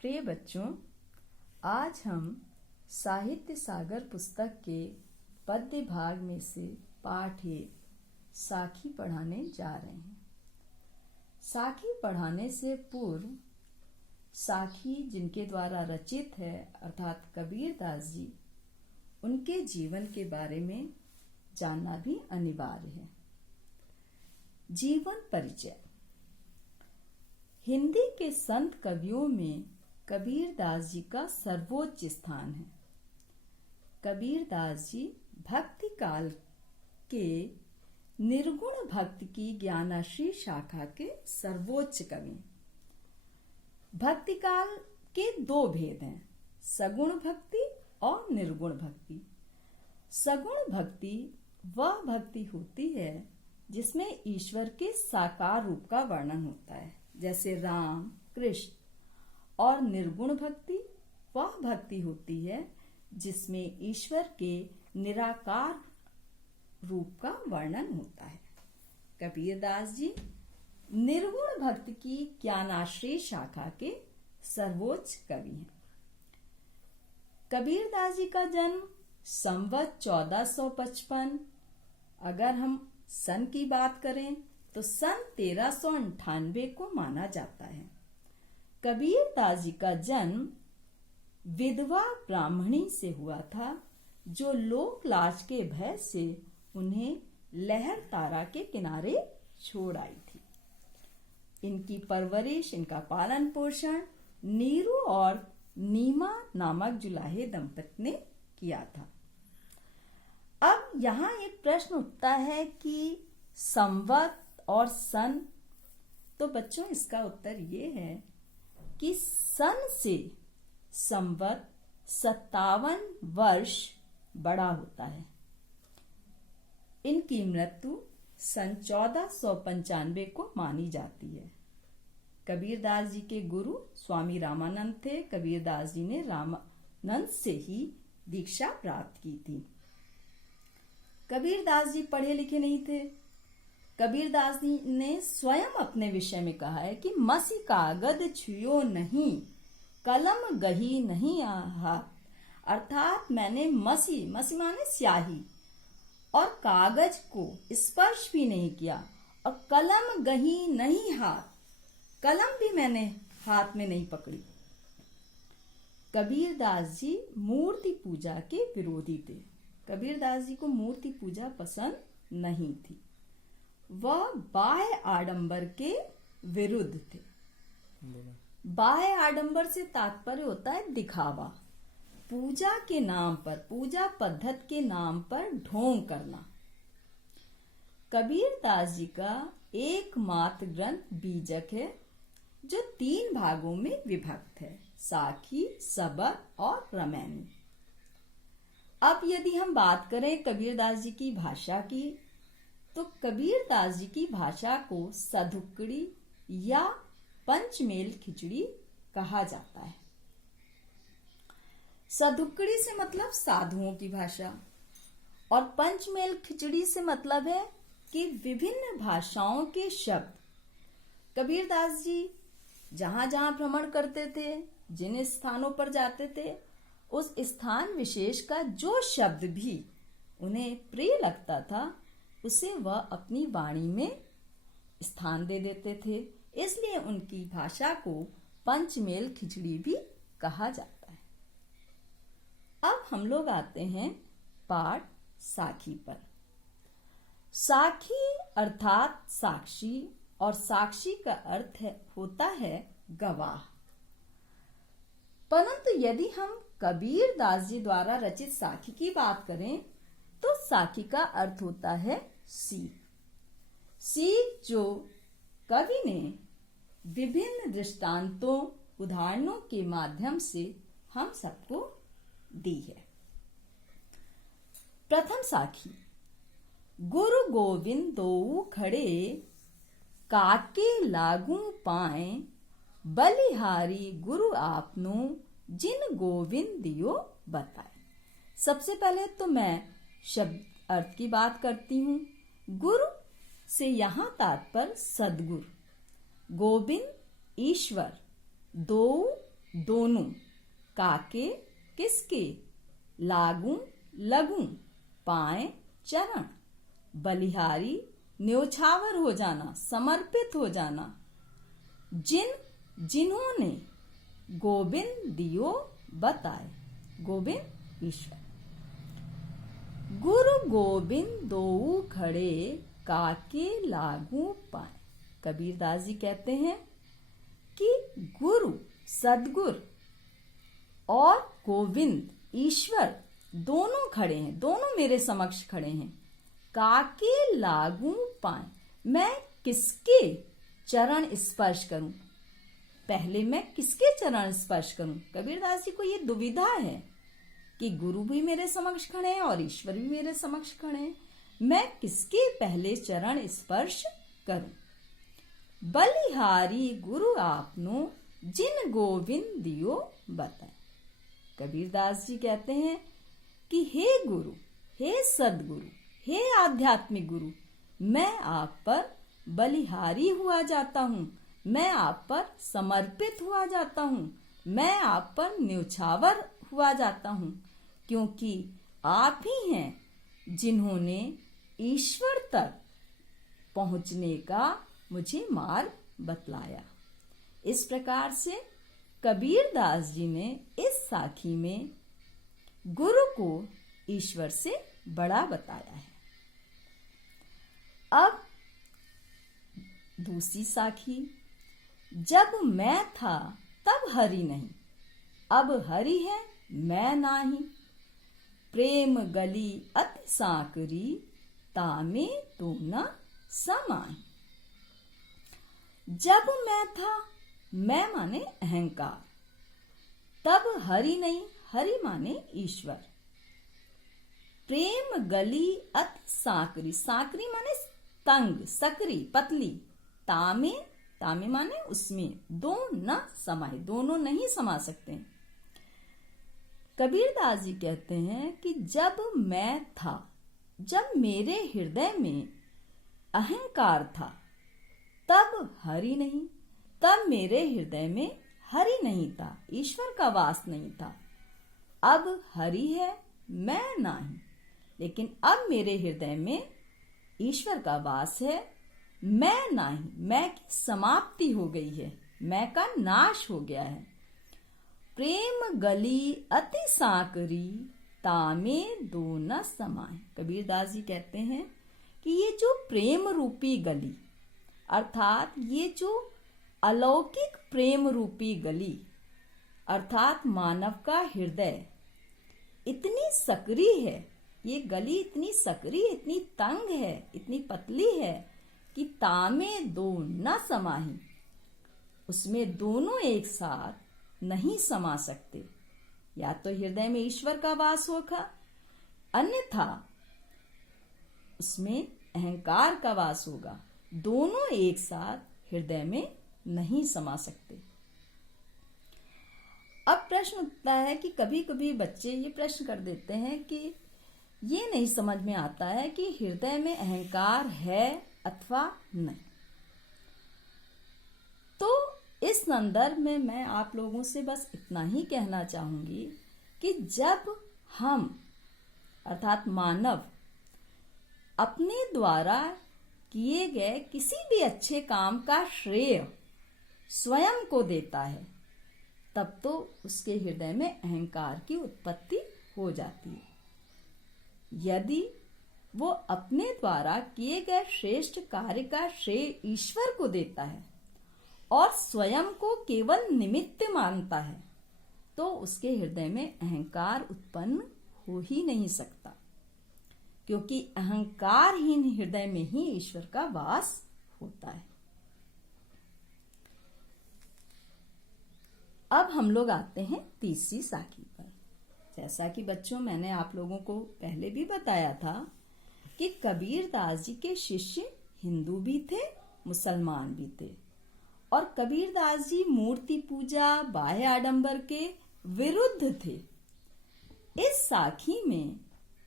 प्रिय बच्चों, आज हम साहित्य सागर पुस्तक के पद्य भाग में से पाठ 1 साखी पढ़ाने जा रहे हैं। साखी पढ़ाने से पूर्व साखी जिनके द्वारा रचित है अर्थात कबीरदास जी, उनके जीवन के बारे में जानना भी अनिवार्य है। जीवन परिचय। हिंदी के संत कवियों में कबीरदास जी का सर्वोच्च स्थान है। कबीरदास जी भक्ति काल के निर्गुण भक्ति की ज्ञानाश्री शाखा के सर्वोच्च कवि। भक्ति काल के 2 भेद हैं, सगुण भक्ति और निर्गुण भक्ति। सगुण भक्ति वह भक्ति होती है जिसमें ईश्वर के साकार रूप का वर्णन होता है, जैसे राम, कृष्ण। और निर्गुण भक्ति वह भक्ति होती है जिसमें ईश्वर के निराकार रूप का वर्णन होता है। कबीरदास जी निर्गुण भक्ति की ज्ञानाश्रय शाखा के सर्वोच्च कवि हैं। कबीरदास जी का जन्म संवत 1455, अगर हम सन की बात करें तो सन 1398 को माना जाता है। कबीरदास जी का जन्म विधवा ब्राह्मणी से हुआ था, जो लोक लाज के भय से उन्हें लहर तारा के किनारे छोड़ आई थी। इनकी परवरिश, इनका पालन पोषण नीरू और नीमा नामक जुलाहे दंपति ने किया था। अब यहाँ एक प्रश्न उठता है कि संवत और सन, तो बच्चों इसका उत्तर ये है कि सन से संवत 57 वर्ष बड़ा होता है। इनकी मृत्यु सन 1495 को मानी जाती है। कबीरदास जी के गुरु स्वामी रामानंद थे। कबीरदास जी ने रामानंद से ही दीक्षा प्राप्त की थी। कबीरदास जी पढ़े लिखे नहीं थे। कबीरदास जी ने स्वयं अपने विषय में कहा है कि मसी कागद छुयो नहीं, कलम गही नहीं हाथ। अर्थात मैंने मसी माने स्याही और कागज को स्पर्श भी नहीं किया, और कलम गही नहीं हाथ, कलम भी मैंने हाथ में नहीं पकड़ी। कबीरदास जी मूर्ति पूजा के विरोधी थे। कबीरदास जी को मूर्ति पूजा पसंद नहीं थी। वह बाह्य आडंबर के विरुद्ध थे। बाह्य आडंबर से तात्पर्य होता है दिखावा, पूजा के नाम पर, पूजा पद्धति के नाम पर ढोंग करना। कबीरदास जी का एकमात्र ग्रंथ बीजक है, जो 3 भागों में विभक्त है, साखी, सबक और रमैनी। अब यदि हम बात करें कबीरदास जी की भाषा की, तो कबीरदास जी की भाषा को सधुक्कड़ी या पंचमेल खिचड़ी कहा जाता है। सधुक्कड़ी से मतलब साधुओं की भाषा, और पंचमेल खिचड़ी से मतलब है कि विभिन्न भाषाओं के शब्द। कबीरदास जी जहां जहां भ्रमण करते थे, जिन स्थानों पर जाते थे, उस स्थान विशेष का जो शब्द भी उन्हें प्रिय लगता था, उसे वह अपनी वाणी में स्थान दे देते थे। इसलिए उनकी भाषा को पंचमेल खिचड़ी भी कहा जाता है। अब हम लोग आते हैं पाठ साखी पर। साखी अर्थात साक्षी, और साक्षी का अर्थ होता है गवाह। परंतु यदि हम कबीरदास जी द्वारा रचित साखी की बात करें, तो साखी का अर्थ होता है सीख। सीख जो कवि ने विभिन्न दृष्टांतों, उदाहरणों के माध्यम से हम सबको दी है। प्रथम साखी। गुरु गोविंद दो खड़े, काके लागू पाए, बलिहारी गुरु आपनो, जिन गोविंद दियो बताए। सबसे पहले तो मैं शब्द अर्थ की बात करती हूँ। गुरु से यहाँ तात्पर्य सद्गुरु, गोविंद ईश्वर, दो दोनों, काके किसके, लागू लगूं, पाए चरण, बलिहारी न्योछावर हो जाना, समर्पित हो जाना, जिन जिन्होंने, गोविंद दियो बताए, गोविंद ईश्वर। गुरु गोविंद दोऊ खड़े, काके लागू पाए। कबीरदास जी कहते हैं कि गुरु सदगुरु और गोविंद ईश्वर दोनों खड़े हैं, दोनों मेरे समक्ष खड़े हैं। काके लागू पाए, मैं किसके चरण स्पर्श करूं, पहले मैं किसके चरण स्पर्श करूं। कबीरदास जी को ये दुविधा है कि गुरु भी मेरे समक्ष खड़े हैं और ईश्वर भी मेरे समक्ष खड़े हैं, मैं किसके पहले चरण स्पर्श करूं। बलिहारी गुरु आपनो, जिन गोविंद दियो बताए। कबीरदास जी कहते हैं कि हे गुरु, हे सदगुरु, हे आध्यात्मिक गुरु, मैं आप पर बलिहारी हुआ जाता हूं, मैं आप पर समर्पित हुआ जाता हूं, मैं आप पर न्योछावर हुआ जाता हूं, क्योंकि आप ही हैं जिन्होंने ईश्वर तक पहुंचने का मुझे मार्ग बतलाया। इस प्रकार से कबीरदास जी ने इस साखी में गुरु को ईश्वर से बड़ा बताया है। अब दूसरी साखी, जब मैं था तब हरि नहीं, अब हरि है मैं नाही, प्रेम गली अति साकरी, तामे तो न समाई। जब मैं था, मैं माने अहंकार, तब हरि नहीं, हरि माने ईश्वर। प्रेम गली अति साकरी, साकरी माने तंग, सकरी, पतली, तामे, तामे माने उसमें, दो न समाये, दोनों नहीं समा सकते। कबीरदास जी कहते हैं कि जब मैं था, जब मेरे हृदय में अहंकार था, तब हरि नहीं, तब मेरे हृदय में हरि नहीं था, ईश्वर का वास नहीं था। अब हरि है मैं नहीं, लेकिन अब मेरे हृदय में ईश्वर का वास है, मैं नहीं, मैं की समाप्ति हो गई है, मैं का नाश हो गया है। प्रेम गली अति साकरी, तामे दो न समाए। कबीरदास जी कहते हैं कि ये जो प्रेम रूपी गली, अर्थात ये जो अलौकिक प्रेम रूपी गली, अर्थात मानव का हृदय इतनी सक्रिय है, ये गली इतनी सक्रिय, इतनी तंग है, इतनी पतली है कि तामे दो न समाही, उसमें दोनों एक साथ नहीं समा सकते। या तो हृदय में ईश्वर का वास होगा, अन्यथा उसमें अहंकार का वास होगा, दोनों एक साथ हृदय में नहीं समा सकते। अब प्रश्न उठता है कि कभी कभी बच्चे ये प्रश्न कर देते हैं कि ये नहीं समझ में आता है कि हृदय में अहंकार है अथवा नहीं। तो इस संदर्भ में मैं आप लोगों से बस इतना ही कहना चाहूंगी कि जब हम अर्थात मानव अपने द्वारा किए गए किसी भी अच्छे काम का श्रेय स्वयं को देता है, तब तो उसके हृदय में अहंकार की उत्पत्ति हो जाती है। यदि वो अपने द्वारा किए गए श्रेष्ठ कार्य का श्रेय ईश्वर को देता है और स्वयं को केवल निमित्त मानता है, तो उसके हृदय में अहंकार उत्पन्न हो ही नहीं सकता, क्योंकि अहंकारहीन हृदय में ही ईश्वर का वास होता है। अब हम लोग आते हैं तीसरी साखी पर। जैसा कि बच्चों मैंने आप लोगों को पहले भी बताया था कि कबीरदास जी के शिष्य हिंदू भी थे, मुसलमान भी थे, और कबीरदास जी मूर्ति पूजा, बाह्य आडंबर के विरुद्ध थे। इस साखी में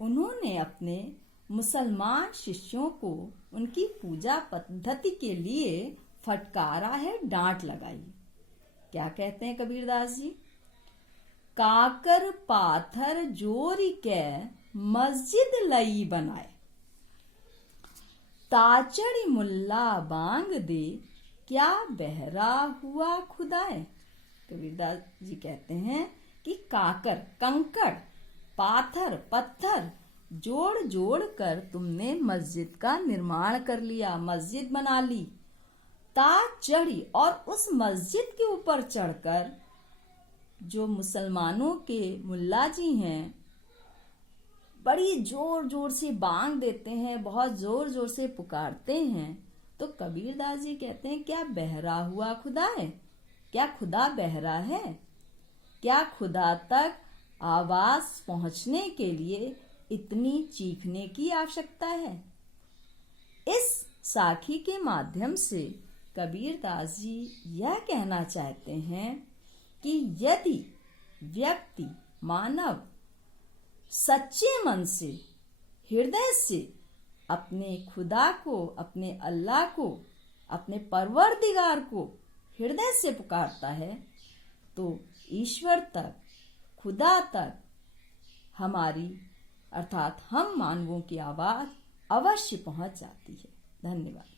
उन्होंने अपने मुसलमान शिष्यों को उनकी पूजा पद्धति के लिए फटकारा है, डांट लगाई क्या कहते हैं कबीरदास जी? काकर पाथर जोरी के मस्जिद लई बनाए, ताचड़ी मुल्ला बांग दे, क्या बहरा हुआ खुदाए। कबीरदास जी कहते हैं कि काकर कंकड़, पाथर पत्थर जोड़ जोड़ कर तुमने मस्जिद का निर्माण कर लिया, मस्जिद बना ली। ताचड़ी, और उस मस्जिद के ऊपर चढ़कर जो मुसलमानों के मुल्ला जी हैं बड़ी जोर जोर से बांग देते हैं, बहुत जोर जोर से पुकारते हैं, तो कबीरदास जी कहते हैं क्या बहरा हुआ खुदा है? क्या खुदा बहरा है? क्या खुदा तक आवाज पहुंचने के लिए इतनी चीखने की आवश्यकता है? इस साखी के माध्यम से कबीरदास जी यह कहना चाहते हैं कि यदि व्यक्ति, मानव सच्चे मन से, हृदय से अपने खुदा को, अपने अल्लाह को, अपने परवरदिगार को हृदय से पुकारता है तो ईश्वर तक, खुदा तक हमारी अर्थात हम मानवों की आवाज अवश्य पहुंच जाती है। धन्यवाद।